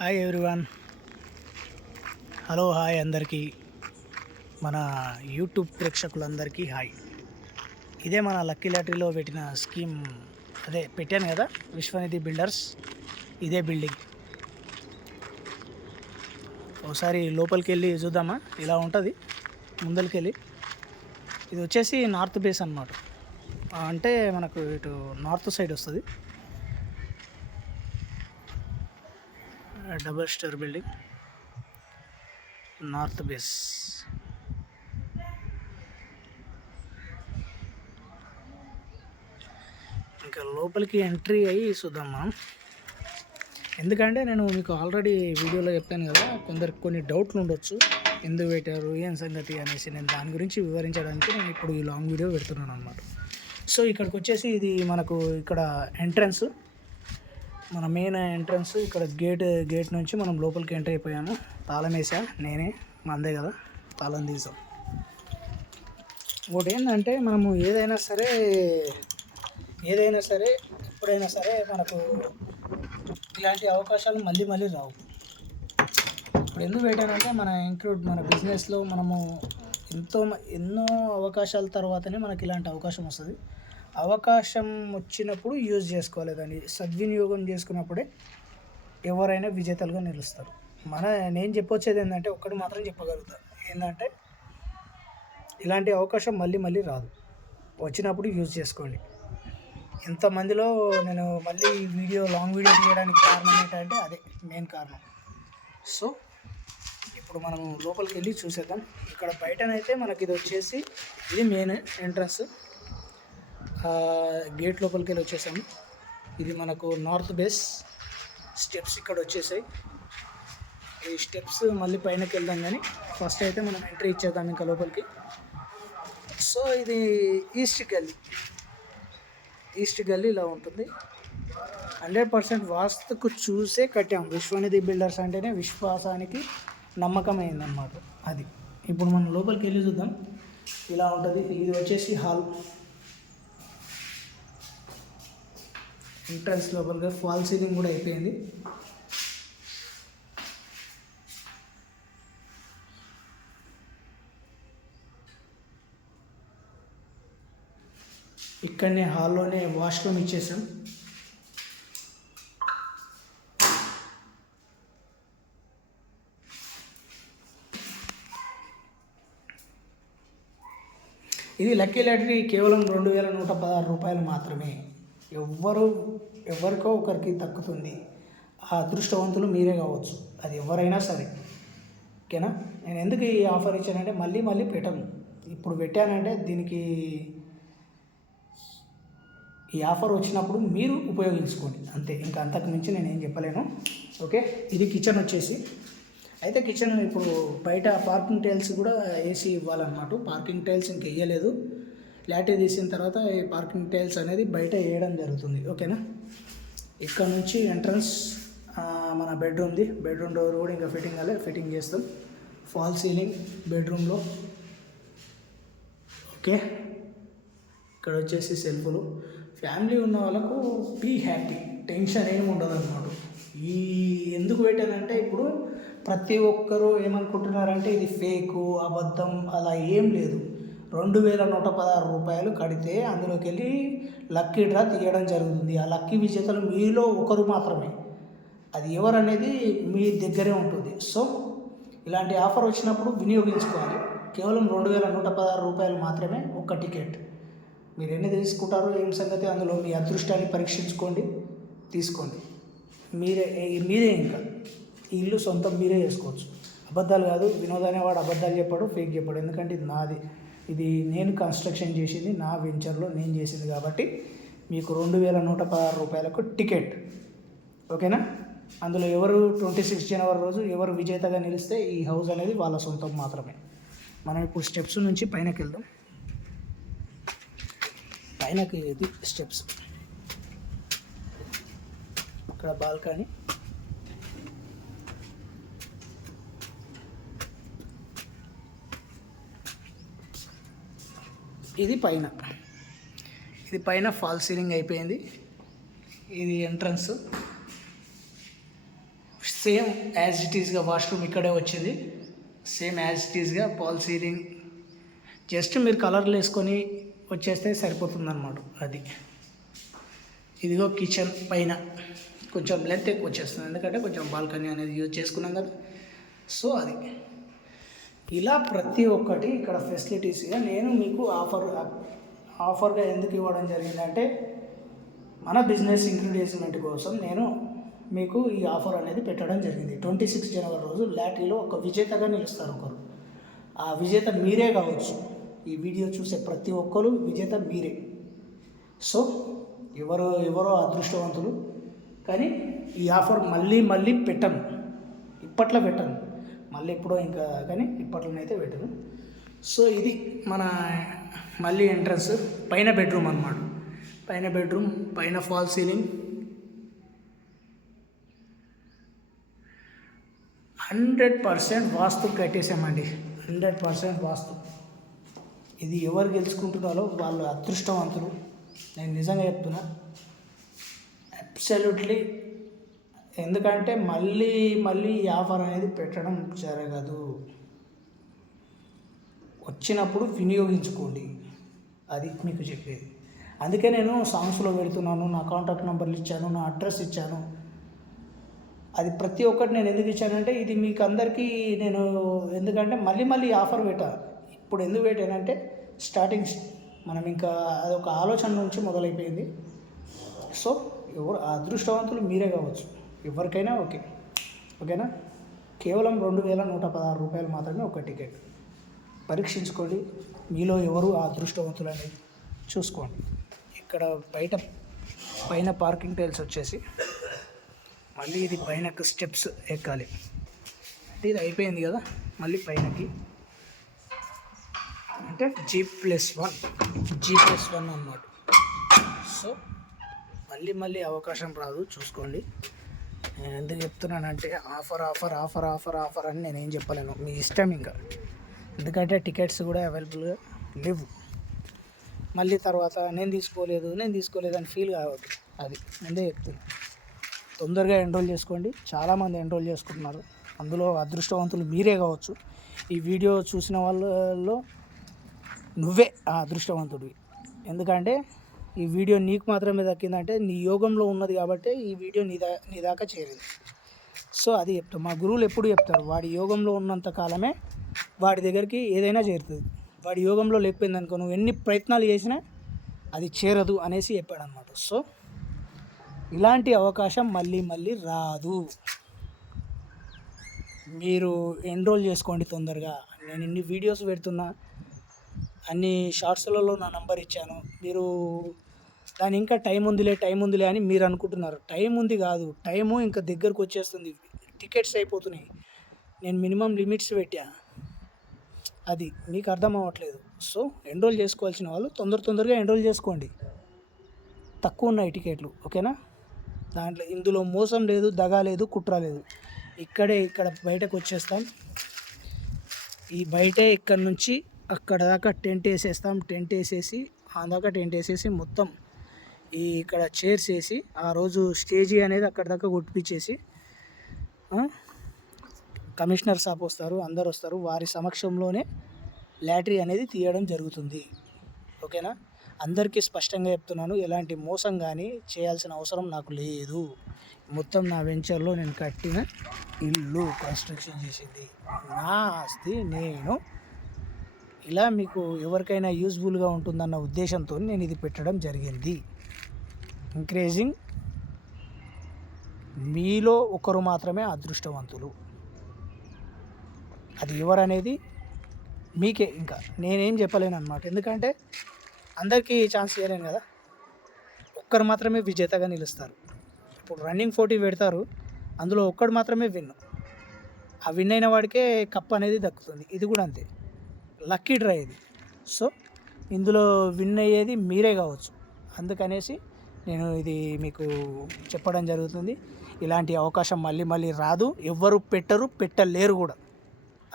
Hi everyone. Hello hi అందరికీ, మన YouTube ప్రేక్షకులందరికీ హాయ్. ఇదే మన లక్కీ లాటరీలో పెట్టిన స్కీమ్, అదే పెట్టాను కదా, విశ్వనిధి బిల్డర్స్. ఇదే బిల్డింగ్. ఒకసారి లోపలికి వెళ్ళి చూద్దామా, ఇలా ఉంటుంది ముందరికి వెళ్ళి. ఇది వచ్చేసి నార్త్ బేస్ అన్నమాట, అంటే మనకు ఇటు నార్త్ సైడ్ వస్తుంది. Double store building, north base. ఇంకా లోపలికి ఎంట్రీ అయ్యి చూద్దాం మనం. ఎందుకంటే నేను మీకు ఆల్రెడీ వీడియోలో చెప్పాను కదా, కొన్ని డౌట్లు ఉండొచ్చు, ఎందుకు పెట్టారు, ఏం సంగతి అనేసి. నేను దాని గురించి వివరించడానికి నేను ఇప్పుడు ఈ లాంగ్ వీడియో పెడుతున్నాను అనమాట. సో ఇక్కడికి వచ్చేసి ఇది మనకు ఇక్కడ ఎంట్రన్స్, మన మెయిన్ ఎంట్రన్స్. ఇక్కడ గేట్ నుంచి మనం లోపలికి ఎంటర్ అయిపోయాము. తాళం వేసా నేనే, మందే కదా, తాళం తీసాం. ఇంకోటి ఏంటంటే, మనము ఏదైనా సరే ఎప్పుడైనా సరే మనకు ఇలాంటి అవకాశాలు మళ్ళీ రావు. ఇప్పుడు ఎందుకు పెట్టానంటే, మన బిజినెస్లో మనము ఎన్నో అవకాశాల తర్వాతనే మనకి ఇలాంటి అవకాశం వస్తుంది. అవకాశం వచ్చినప్పుడు యూజ్ చేసుకోవాలి, దాన్ని సద్వినియోగం చేసుకున్నప్పుడే ఎవరైనా విజేతలుగా నిలుస్తారు. నేను చెప్పొచ్చేది ఏంటంటే, ఒక్కటి మాత్రం చెప్పగలుగుతాను, ఏంటంటే ఇలాంటి అవకాశం మళ్ళీ రాదు. వచ్చినప్పుడు యూజ్ చేసుకోండి. ఎంతమందిలో నేను మళ్ళీ లాంగ్ వీడియో తీయడానికి కారణం ఏంటంటే అదే మెయిన్ కారణం. సో ఇప్పుడు మనం లోపలికి వెళ్ళి చూసేద్దాం. ఇక్కడ బయటనైతే మనకి ఇది మెయిన్ ఎంట్రన్స్. గేట్ లోపలికి వెళ్ళి వచ్చేసాము. ఇది మనకు నార్త్ బేస్. స్టెప్స్ ఇక్కడ వచ్చేసాయి. ఈ స్టెప్స్ మళ్ళీ పైనకి వెళ్దాం, కానీ ఫస్ట్ అయితే మనం ఎంట్రీ ఇచ్చేద్దాం ఇంకా లోపలికి. సో ఇది ఈస్ట్ గల్లీ ఇలా ఉంటుంది. 100% వాస్తుకు చూసే కట్టాం. విశ్వనిధి బిల్డర్స్ అంటేనే విశ్వాసానికి నమ్మకమైందన్నమాట. అది ఇప్పుడు మనం లోపలికి వెళ్ళి చూద్దాం. ఇలా ఉంటుంది. ఇది వచ్చేసి హాల్. ఎంట్రన్స్ లోపలిగా ఫాల్ సీలింగ్ కూడా అయిపోయింది. ఇక్కడనే హాల్లోనే వాష్రూమ్ ఇచ్చేసాం. ఇది లక్కీ లాటరీ కేవలం 2116 రూపాయలు మాత్రమే. ఎవరికో ఒకరికి దక్కుతుంది. ఆ అదృష్టవంతులు మీరే కావచ్చు, అది ఎవరైనా సరే. ఓకేనా? నేను ఎందుకు ఈ ఆఫర్ ఇచ్చానంటే, మళ్ళీ పెట్టను. ఇప్పుడు పెట్టానంటే దీనికి ఈ ఆఫర్ వచ్చినప్పుడు మీరు ఉపయోగించుకోండి, అంతే. ఇంకా అంతకు మించి నేనేం చెప్పలేను. ఓకే, ఇది కిచెన్ వచ్చేసి. అయితే కిచెన్ ఇప్పుడు బయట పార్కింగ్ టైల్స్ కూడా వేసి ఇవ్వాలన్నమాట. పార్కింగ్ టైల్స్ ఇంక వేయలేదు. లాటరీ తీసిన తర్వాత ఈ పార్కింగ్ టైల్స్ అనేది బయట వేయడం జరుగుతుంది. ఓకేనా? ఇక్కడ నుంచి ఎంట్రన్స్ మన బెడ్రూమ్ది. బెడ్రూమ్ డోర్ కూడా ఇంకా ఫిట్టింగ్ చేస్తాం. ఫాల్ సీలింగ్ బెడ్రూమ్లో. ఓకే, ఇక్కడ వచ్చేసి సెల్ఫ్లు. ఫ్యామిలీ ఉన్న వాళ్ళకు బీ హ్యాపీ, టెన్షన్ ఏమి ఉండదు అన్నమాట. ఎందుకు పెట్టానంటే, ఇప్పుడు ప్రతి ఒక్కరూ ఏమనుకుంటున్నారంటే ఇది ఫేకు, అబద్ధం, అలా ఏం లేదు. 2116 రూపాయలు కడితే అందులోకి వెళ్ళి లక్కీ డ్రా తీయడం జరుగుతుంది. ఆ లక్కీ విజేతలు మీలో ఒకరు మాత్రమే. అది ఎవరనేది మీ దగ్గరే ఉంటుంది. సో ఇలాంటి ఆఫర్ వచ్చినప్పుడు వినియోగించుకోవాలి. కేవలం 2116 రూపాయలు మాత్రమే ఒక టికెట్. మీరు ఎన్ని తీసుకుంటారో ఏం సంగతి, అందులో మీ అదృష్టాన్ని పరీక్షించుకోండి, తీసుకోండి. మీరే ఇంకా ఈ ఇల్లు సొంతం మీరే చేసుకోవచ్చు. అబద్ధాలు కాదు. వినోద్ అనేవాడు అబద్ధాలు చెప్పాడు, ఫేక్ చెప్పాడు. ఎందుకంటే ఇది నాది, ఇది నేను కన్స్ట్రక్షన్ చేసింది, నా వెంచర్లో నేను చేసింది. కాబట్టి మీకు 2116 రూపాయలకు టికెట్. ఓకేనా? అందులో ఎవరు 26 జనవరి రోజు ఎవరు విజేతగా నిలిస్తే ఈ హౌస్ అనేది వాళ్ళ సొంతం మాత్రమే. మనం ఇప్పుడు స్టెప్స్ నుంచి పైనకి వెళ్దాం. పైనకి ఇది స్టెప్స్. ఇక్కడ బాల్కనీ. ఇది పైన ఫాల్ సీలింగ్ అయిపోయింది. ఇది ఎంట్రన్స్. సేమ్ యాజ్ ఇట్ ఈస్గా వాష్రూమ్ ఇక్కడే వచ్చింది, సేమ్ యాజ్ ఇట్ ఈస్గా పాల్ సీలింగ్, జస్ట్ మీరు కలర్లు వేసుకొని వచ్చేస్తే సరిపోతుందన్నమాట. అది ఇదిగో కిచెన్ పైన కొంచెం లెంత్ ఎక్కువ వచ్చేస్తుంది, ఎందుకంటే కొంచెం బాల్కనీ అనేది యూజ్ చేసుకున్నాం కదా. సో అది ఇలా ప్రతి ఒక్కటి ఇక్కడ ఫెసిలిటీస్గా నేను మీకు ఆఫర్గా ఎందుకు ఇవ్వడం జరిగిందంటే, మన బిజినెస్ ఇంక్రీడియన్స్మెంట్ కోసం నేను మీకు ఈ ఆఫర్ అనేది పెట్టడం జరిగింది. 26 జనవరి రోజు లాటరీలో ఒక విజేతగా నిలుస్తారు ఒకరు. ఆ విజేత మీరే కావచ్చు. ఈ వీడియో చూసే ప్రతి ఒక్కరు విజేత మీరే. సో ఎవరో అదృష్టవంతులు. కానీ ఈ ఆఫర్ మళ్ళీ పెట్టను, ఇప్పట్లో పెట్టను, మళ్ళీ ఎప్పుడో ఇంకా, కానీ ఇప్పట్లోనైతే పెట్టను. సో ఇది మన మళ్ళీ ఎంట్రన్స్, పైన బెడ్రూమ్ అన్నమాట. పైన బెడ్రూమ్, పైన ఫాల్ సీలింగ్, 100% వాస్తు కట్టేసామండి. 100% వాస్తు. ఇది ఎవరు గెలుచుకుంటున్నారో వాళ్ళు అదృష్టవంతులు, నేను నిజంగా చెప్తున్నా. అబ్సల్యూట్లీ. ఎందుకంటే మళ్ళీ ఈ ఆఫర్ అనేది పెట్టడం జరగదు. వచ్చినప్పుడు వినియోగించుకోండి, అది మీకు చెప్పేది. అందుకే నేను సాంగ్స్లో పెడుతున్నాను, నా కాంటాక్ట్ నెంబర్లు ఇచ్చాను, నా అడ్రస్ ఇచ్చాను. అది ప్రతి ఒక్కటి నేను ఎందుకు ఇచ్చానంటే, ఇది మీకు అందరికీ నేను ఎందుకంటే మళ్ళీ ఆఫర్ పెట్టా. ఇప్పుడు ఎందుకు పెట్టానంటే, స్టార్టింగ్ మనం ఇంకా అదొక ఆలోచన నుంచి మొదలైపోయింది. సో ఎవరు అదృష్టవంతులు మీరే కావచ్చు, ఎవరికైనా ఓకేనా. కేవలం 2116 రూపాయలు మాత్రమే ఒక టికెట్. పరీక్షించుకోండి మీలో ఎవరు ఆ అదృష్టవంతులు అనేది చూసుకోండి. ఇక్కడ పైన పార్కింగ్ టైల్స్ వచ్చేసి, మళ్ళీ ఇది పైనకు స్టెప్స్ ఎక్కాలి. అంటే ఇది అయిపోయింది కదా, మళ్ళీ పైనకి అంటే G+1 అన్నమాట. సో మళ్ళీ అవకాశం రాదు, చూసుకోండి. నేను ఎందుకు చెప్తున్నానంటే, ఆఫర్ అని నేనేం చెప్పలేను, మీ ఇష్టం ఇంకా. ఎందుకంటే టికెట్స్ కూడా అవైలబుల్గా లేవు. మళ్ళీ తర్వాత నేను తీసుకోలేదు అని ఫీల్ కావద్దు. అది ముందే చెప్తున్నాను. తొందరగా ఎన్రోల్ చేసుకోండి. చాలామంది ఎన్రోల్ చేసుకుంటున్నారు, అందులో అదృష్టవంతులు మీరే కావచ్చు. ఈ వీడియో చూసిన వాళ్ళలో నువ్వే ఆ అదృష్టవంతుడివి. ఎందుకంటే ఈ వీడియో నీకు మాత్రమే దక్కిందంటే నీ యోగంలో ఉన్నది కాబట్టి ఈ వీడియో నీ దాకా చేరింది. సో అది చెప్తాను. మా గురువులు ఎప్పుడు చెప్తారు, వాడి యోగంలో ఉన్నంత కాలమే వాడి దగ్గరికి ఏదైనా చేరుతుంది. వాడి యోగంలో లేకపోయింది అనుకో, నువ్వు ఎన్ని ప్రయత్నాలు చేసినా అది చేరదు అనేసి చెప్పాడు అనమాట. సో ఇలాంటి అవకాశం మళ్ళీ రాదు. మీరు ఎన్రోల్ చేసుకోండి తొందరగా. నేను ఇన్ని వీడియోస్ పెడుతున్నా, అన్ని షార్ట్స్లలో నా నంబర్ ఇచ్చాను. మీరు దాని ఇంకా టైం ఉందిలే అని మీరు అనుకుంటున్నారు. టైం ఉంది కాదు, టైము ఇంకా దగ్గరకు వచ్చేస్తుంది. టికెట్స్ అయిపోతున్నాయి. నేను మినిమం లిమిట్స్ పెట్టా, అది మీకు అర్థం అవ్వట్లేదు. సో ఎన్రోల్ చేసుకోవాల్సిన వాళ్ళు తొందరగా ఎన్రోల్ చేసుకోండి. తక్కువ ఉన్నాయి టికెట్లు, ఓకేనా. ఇందులో మోసం లేదు, దగా లేదు, కుట్ర లేదు. ఇక్కడ బయటకు వచ్చేస్తాం. ఈ బయటే ఇక్కడ నుంచి అక్కడ దాకా టెంట్ వేసేస్తాం. టెంట్ వేసేసి మొత్తం ఇక్కడ చైర్స్ వేసి, ఆ రోజు స్టేజీ అనేది అక్కడ దాకా కొట్టిపించేసి, కమిషనర్ సాబ్ వస్తారు, అందరు వస్తారు, వారి సమక్షంలోనే లాటరీ అనేది తీయడం జరుగుతుంది, ఓకేనా. అందరికీ స్పష్టంగా చెప్తున్నాను, ఎలాంటి మోసం కానీ చేయాల్సిన అవసరం నాకు లేదు. మొత్తం నా వెంచర్లో నేను కట్టిన ఇల్లు, కన్స్ట్రక్షన్ చేసింది నా ఆస్తి. నేను ఇలా మీకు ఎవరికైనా యూజ్ఫుల్గా ఉంటుందన్న ఉద్దేశంతో నేను ఇది పెట్టడం జరిగింది. ఎంకరేజింగ్. మీలో ఒకరు మాత్రమే అదృష్టవంతులు. అది ఎవరనేది మీకే, ఇంకా నేనేం చెప్పలేను అనమాట. ఎందుకంటే అందరికీ ఛాన్స్ ఇవ్వలేను కదా, ఒక్కరు మాత్రమే విజేతగా నిలుస్తారు. ఇప్పుడు రన్నింగ్ పోటీ పెడతారు, అందులో ఒక్కడు మాత్రమే విన్. ఆ విన్ అయిన వాడికే కప్ అనేది దక్కుతుంది. ఇది కూడా అంతే, లక్కీ డ్రా ఇది. సో ఇందులో విన్ అయ్యేది మీరే కావచ్చు. అందుకనేసి నేను ఇది మీకు చెప్పడం జరుగుతుంది. ఇలాంటి అవకాశం మళ్ళీ రాదు. ఎవ్వరు పెట్టలేరు కూడా.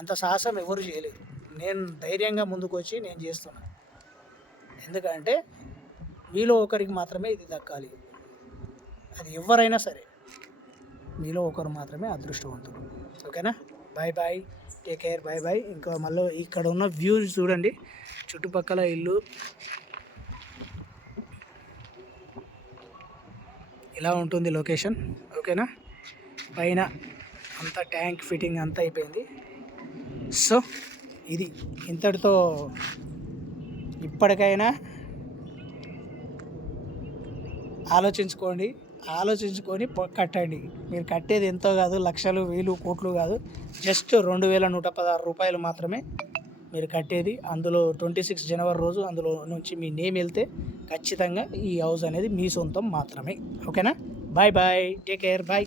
అంత సాహసం ఎవరు చేయలేరు. నేను ధైర్యంగా ముందుకు వచ్చి నేను చేస్తున్నాను. ఎందుకంటే మీలో ఒకరికి మాత్రమే ఇది దక్కాలి. అది ఎవరైనా సరే. మీలో ఒకరు మాత్రమే అదృష్టవంతులు. ఓకేనా? Bye bye, take care, bye bye. ఇంకా మళ్ళీ ఇక్కడ ఉన్న వ్యూస్ చూడండి, చుట్టుపక్కల ఇల్లు ఇలా ఉంటుంది లొకేషన్. ఓకేనా? పైన అంతా ట్యాంక్ ఫిట్టింగ్ అంతా అయిపోయింది. సో ఇది ఇంతటితో ఇప్పటికైనా ఆలోచించుకొని కట్టండి. మీరు కట్టేది ఎంతో కాదు, లక్షలు, వేలు, కోట్లు కాదు, జస్ట్ 2116 రూపాయలు మాత్రమే మీరు కట్టేది. అందులో 26 జనవరి రోజు అందులో నుంచి మీ నేమ్ వెళ్తే ఖచ్చితంగా ఈ హౌస్ అనేది మీ సొంతం మాత్రమే. ఓకేనా? Bye bye, take care, bye.